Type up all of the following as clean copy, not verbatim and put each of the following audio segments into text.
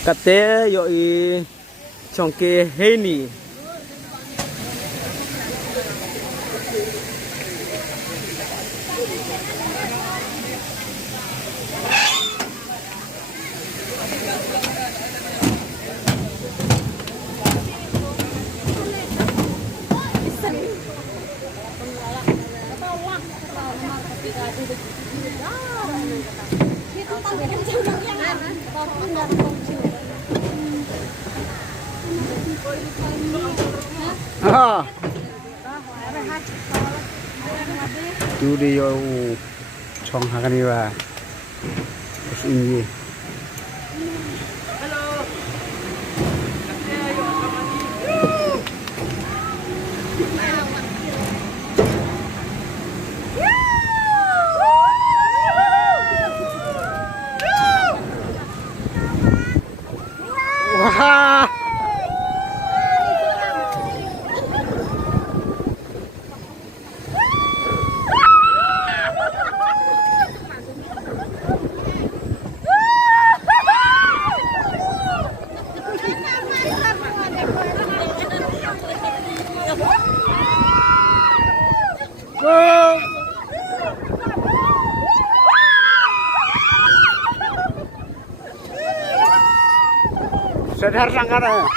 Kate yo i chongke heni. Ah. Chú đi vô chong hakani wa. Terus ini. Wah. Sadar sangkara.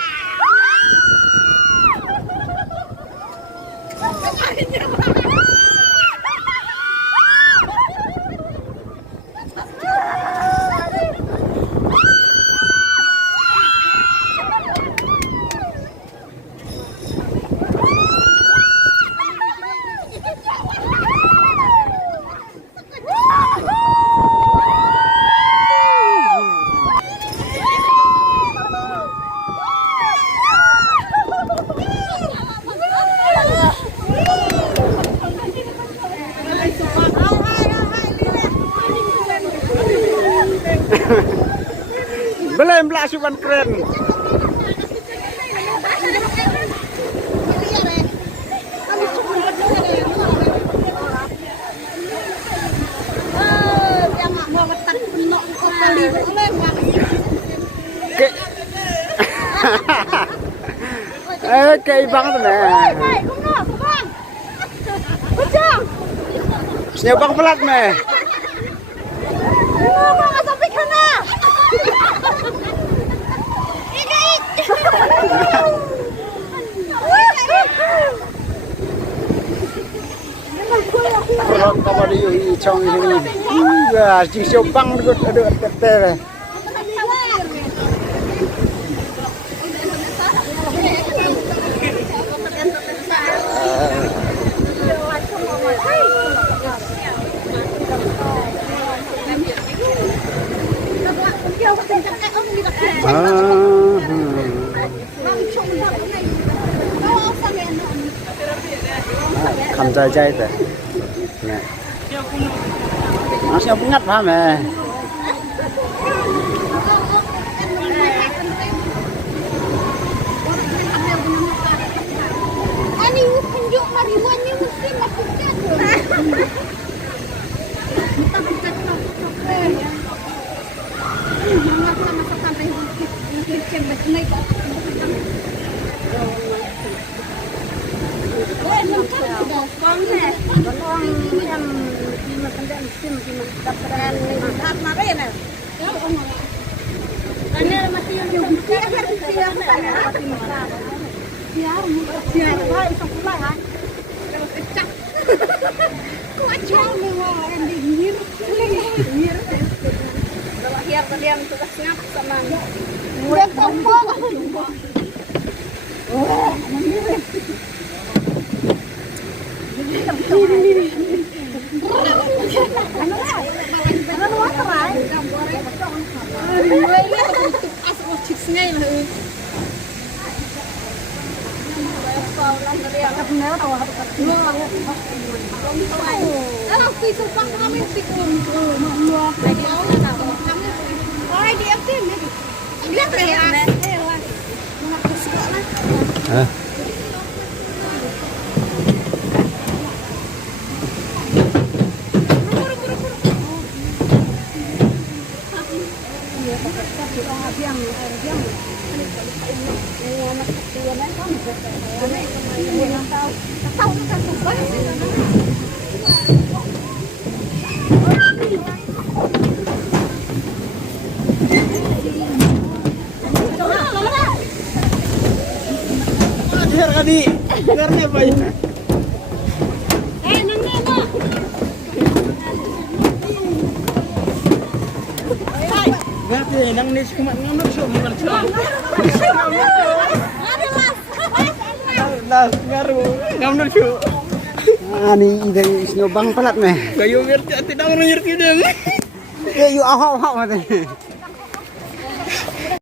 Belum belasukan keren. Kayak banget nih. Senyapang pelat nih. Kalau kamu di chong ini, ya jing siopang dulu ada tete. Kamjai itu, masih pungat paham ya? Ani penjuk mariwannya mesti maksudnya. Kita pencet ya. Mama sama sampai kita naik kok. Biar kadi, biar ni apa ya? Berarti nang nis kumat ngamuk so mengerti. Nas ngaru ngamuk so. Ani ide isno bang palat meh. Kayo ngerti ati daw ngerti dong. Kayu ahok-ahok mate.